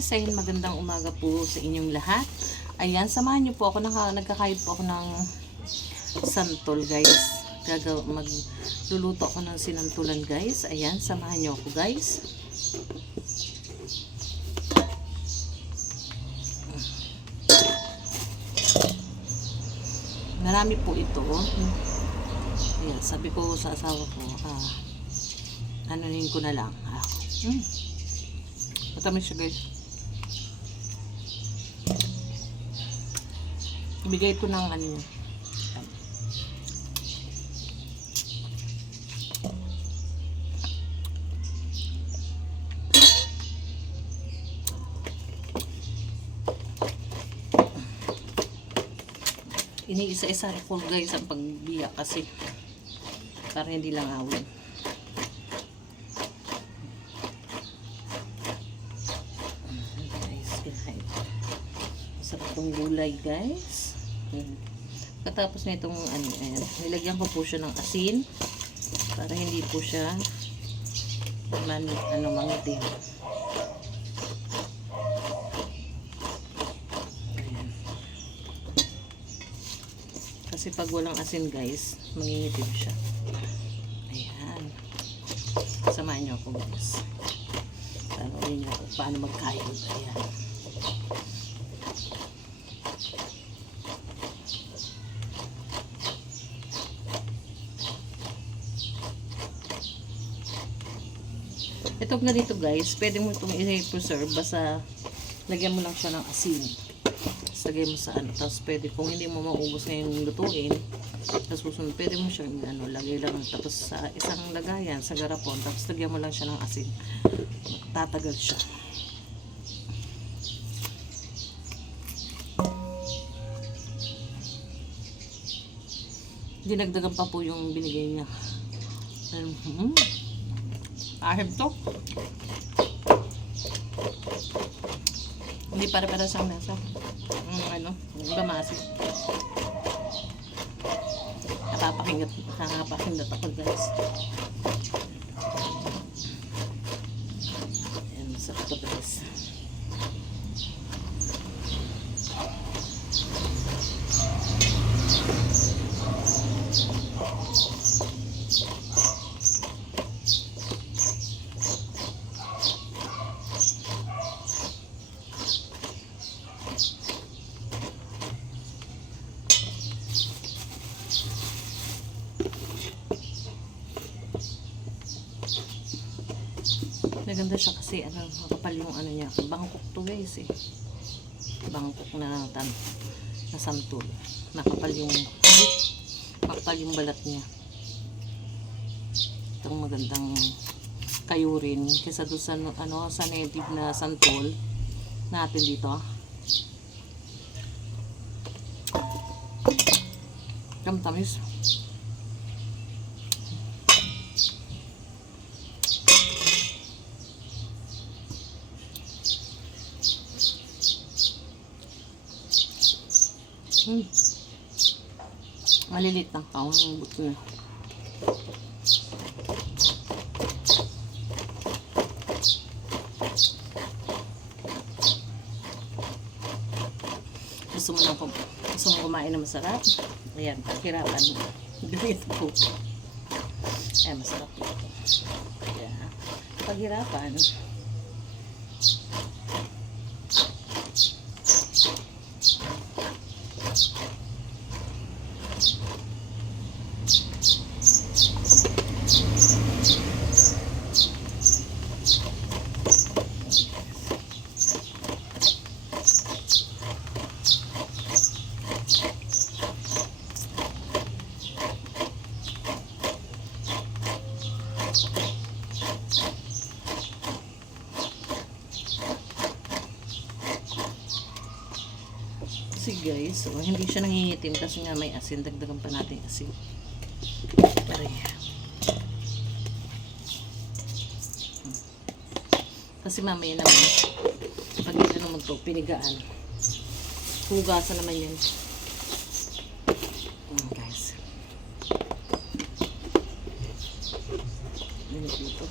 guys, ayun, magandang umaga po sa inyong lahat. Ayan, samahan niyo po ako, nagkakayod po ako ng santol guys. Magluluto ako ng sinantulan guys. Ayan, samahan niyo ako guys. Marami po ito. Ayan, sabi ko sa asawa ko, anunin ko na lang. Matamis siya guys. Ibigay ko ng ano yun. Iniisa-isa ko guys ang pagbiyak kasi para hindi lang awin. Masarap itong gulay guys. Katapos na itong ayan, nilagyan ko po siya ng asin para hindi po siya mangitim. Kasi pag walang asin guys, mangingitim siya. Ayan. Samahan niyo ako guys. Tanungin niyo ako paano magkayod. Ayan. Itong ganito guys, pwede mo itong i-preserve basta lagyan mo lang siya ng asin. Lagay mo sa ano, tapos pwede kung hindi mo maubos ngayong lutuin, tapos susunod, pwede mo siyang lagay lang, tapos sa isang lagayan, sa garapon, tapos lagyan mo lang siya ng asin, tatagal siya. Dinagdagan pa po yung binigay niya. Ahib to. Hindi para sa mesa. Gamasi. Nakapakinggat ako guys. Ayan, masarap to guys. Maganda siya kasi makapal yung niya. Bangkok to guys eh. Bangkok na santol. Makapal yung balat niya. Itong magandang kayurin kaysa doon sa native na santol natin dito. Tamis. Malilit ng kaon yung buto niya. Gusto mo kumain na masarap? Ayan, paghirapan mo. Ganito po. Ayan, masarap po ito. Ayan, paghirapan. Kasi guys, hindi siya nangingitim kasi nga may asin. Dagdagan pa natin asin. Kasi mamaya naman pag ito naman to pinigaan, hugasan naman yan guys. Dito.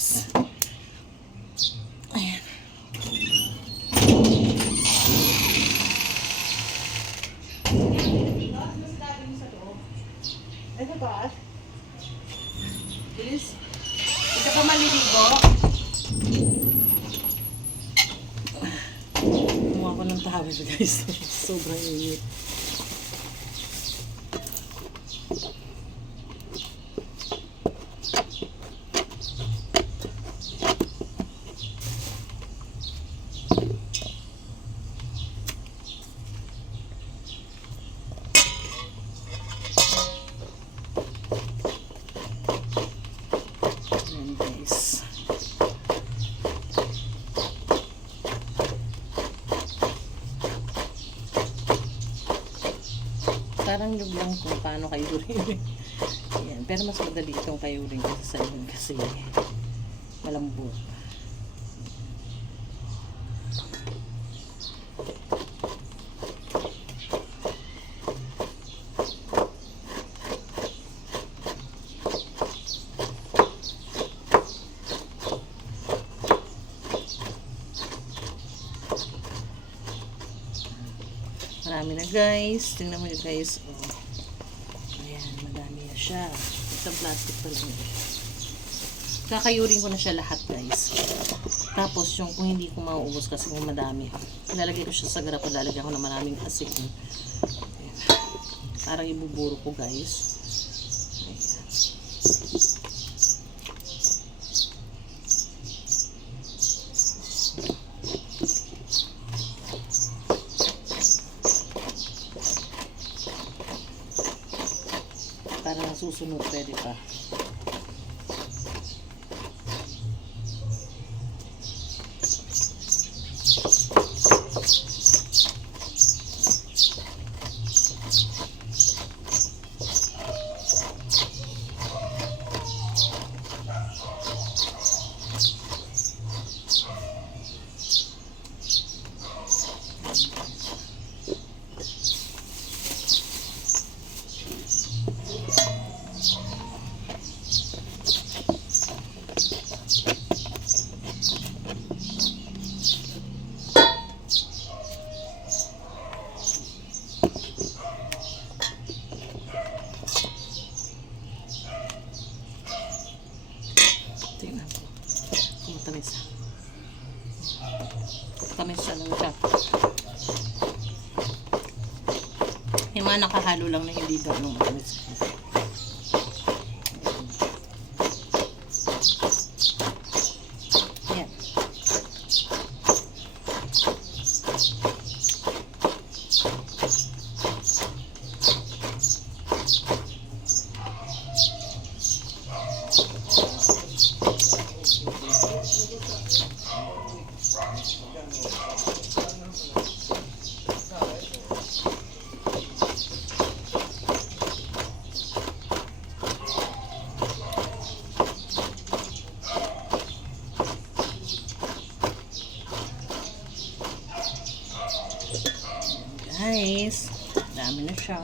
guys. Ayan. Ito ba? Bilis. Ito pa maliligo. Kumuha ko ng tawid guys. Sobrang init. Ayan guys. Parang yun lang kung paano kayurin. Ayan. Pero mas madali itong kayurin kasi sa yun kasi malambot. Marami na guys. Tingnan mo yun guys. Oh. Ayan, madami na siya. Itong plastic pa lang. Kakayurin ko na siya lahat guys. Tapos yung kung hindi ko mauubos kasi yung madami. Ilalagay ko siya sa grapa. Lalagyan ko na maraming asin. Ayan. Parang ibuburo ko guys. Ayan. Para nasusunod, pwede pa. Tingnan ko. Kumatamis. Tamis siya lang siya. Yung mga nakahalo lang na hindi daw nung matamis. Yan. Guys, dami na siya.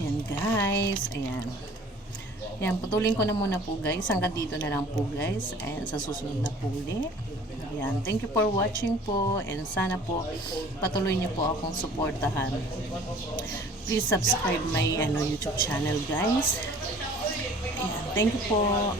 Ayan guys, ayan. Ayan, putulin ko na muna po guys. Hanggang dito na lang po guys. Ayan, sa susunod na po ulit. Ayan, thank you for watching po. And sana po, patuloy niyo po akong suportahan. Please subscribe my YouTube channel guys. Ayan, thank you po.